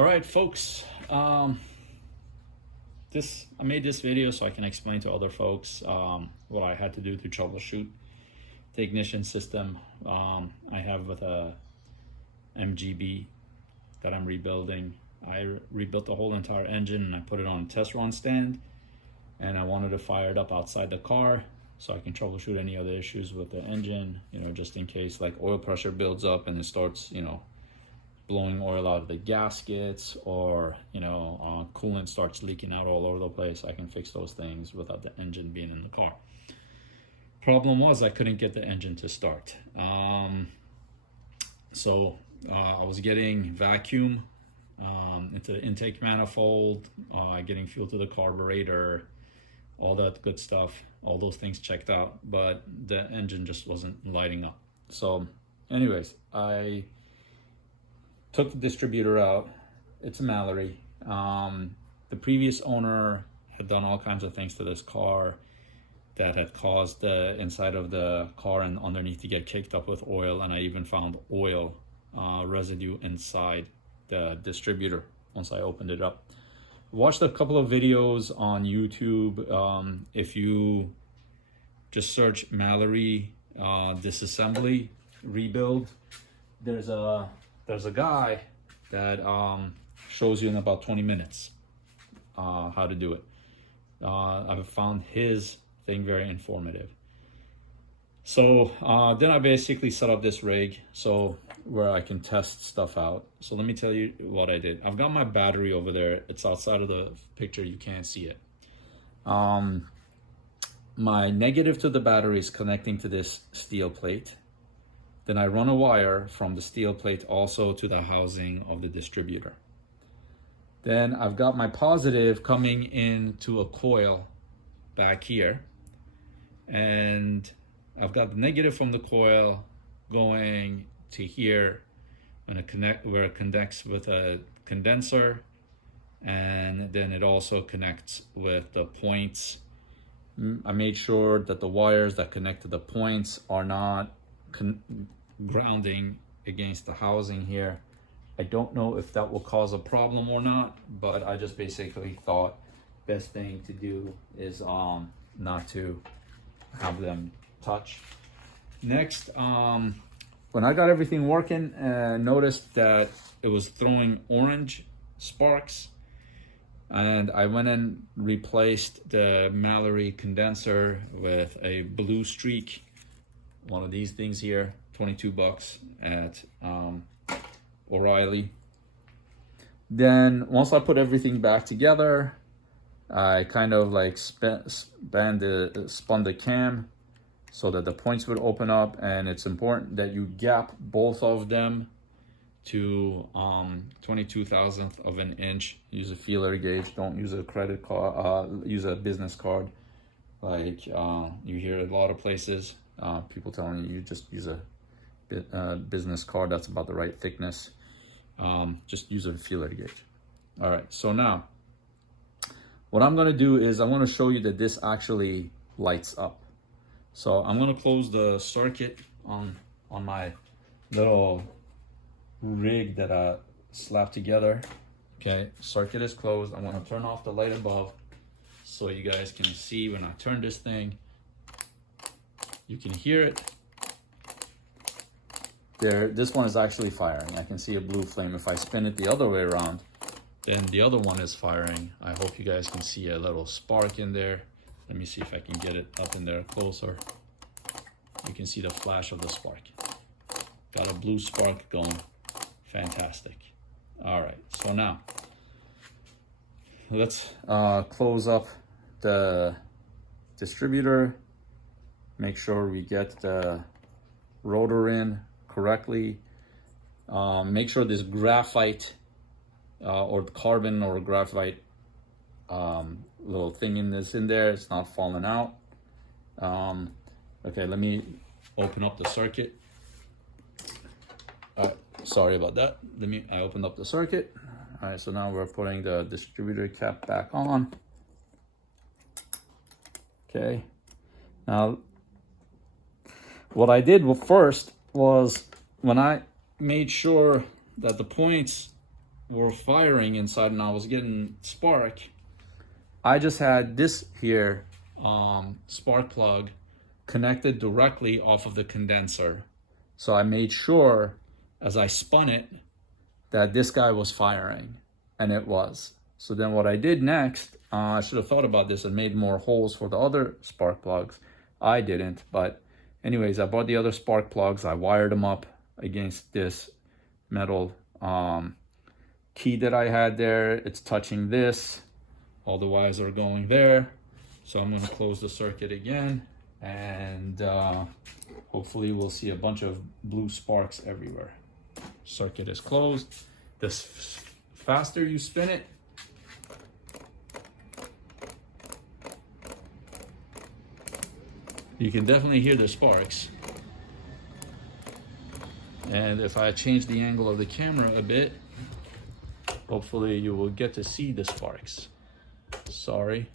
All right, folks. I made this video so I can explain to other folks what I had to do to troubleshoot the ignition system I have with a MGB that I'm rebuilding. I rebuilt the whole entire engine and I put it on a test run stand, and I wanted to fire it up outside the car so I can troubleshoot any other issues with the engine, just in case like oil pressure builds up and it starts, blowing oil out of the gaskets, or coolant starts leaking out all over the place. I can fix those things without the engine being in the car. Problem was I couldn't get the engine to start. So I was getting vacuum into the intake manifold, getting fuel to the carburetor, all that good stuff, all those things checked out, but the engine just wasn't lighting up. So anyways, I took the distributor out. It's a Mallory. The previous owner had done all kinds of things to this car that had caused the inside of the car and underneath to get caked up with oil, and I even found oil residue inside the distributor once I opened it up. Watched a couple of videos on YouTube. If you just search Mallory disassembly rebuild, there's a guy that shows you in about 20 minutes how to do it. I've found his thing very informative. So then I basically set up this rig where I can test stuff out. So let me tell you what I did. I've got my battery over there. It's outside of the picture, you can't see it. My negative to the battery is connecting to this steel plate. Then I run a wire from the steel plate also to the housing of the distributor. Then I've got my positive coming into a coil back here, and I've got the negative from the coil going to here, and where it connects with a condenser, and then it also connects with the points. I made sure that the wires that connect to the points are not grounding against the housing here. I don't know if that will cause a problem or not, but I just basically thought best thing to do is not to have them touch. Next, when I got everything working, noticed that it was throwing orange sparks, and I went and replaced the Mallory condenser with a blue streak, one of these things here, 22 bucks at O'Reilly. Then once I put everything back together, I kind of like spun the cam so that the points would open up, and it's important that you gap both of them to 22 thousandths of an inch. Use a feeler gauge, don't use a credit card, use a business card like you hear a lot of places. People telling you just use a business card that's about the right thickness. Just use a feeler gauge. All right, so now what I'm gonna do is I want to show you that this actually lights up. So I'm gonna close the circuit on my little rig that I slapped together. Okay, circuit is closed. I'm gonna turn off the light above so you guys can see when I turn this thing. You can hear it. There, this one is actually firing. I can see a blue flame. If I spin it the other way around, then the other one is firing. I hope you guys can see a little spark in there. Let me see if I can get it up in there closer. You can see the flash of the spark. Got a blue spark going. Fantastic. All right, so now let's close up the distributor. Make sure we get the rotor in correctly. Make sure this graphite or carbon or graphite little thing in there, it's not falling out. Okay, let me open up the circuit. Sorry about that. I opened up the circuit. All right, so now we're putting the distributor cap back on. Okay, now what I did first was when I made sure that the points were firing inside and I was getting spark, I just had this here spark plug connected directly off of the condenser. So I made sure as I spun it that this guy was firing, and it was. So then what I did next, I should have thought about this and made more holes for the other spark plugs. I didn't, but anyways, I bought the other spark plugs. I wired them up against this metal key that I had there. It's touching this. All the wires are going there. So I'm going to close the circuit again, and hopefully we'll see a bunch of blue sparks everywhere. Circuit is closed. The faster you spin it, you can definitely hear the sparks. And if I change the angle of the camera a bit, hopefully you will get to see the sparks. Sorry.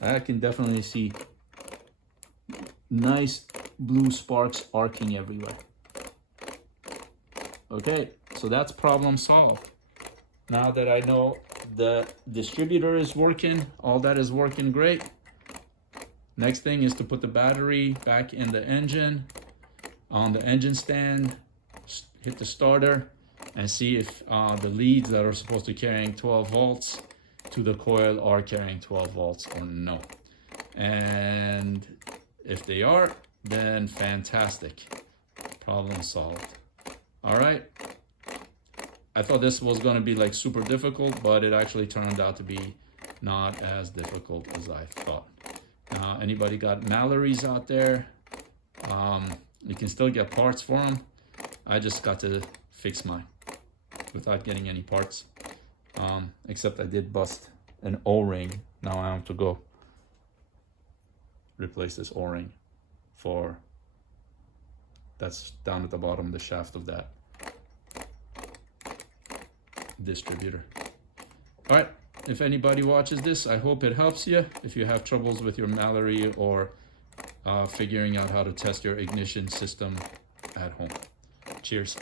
I can definitely see nice blue sparks arcing everywhere. Okay, so that's problem solved. Now that I know the distributor is working, all that is working great. Next thing is to put the battery back in the engine, on the engine stand, hit the starter, and see if the leads that are supposed to carrying 12 volts to the coil are carrying 12 volts or no. And if they are, then fantastic. Problem solved. All right. I thought this was going to be like super difficult, but it actually turned out to be not as difficult as I thought. Anybody got Mallory's out there? You can still get parts for them. I just got to fix mine without getting any parts. Except I did bust an O-ring. Now I have to go replace this O-ring for that's down at the bottom, the shaft of that distributor. All right, if anybody watches this, I hope it helps you. If you have troubles with your Mallory or figuring out how to test your ignition system at home. Cheers.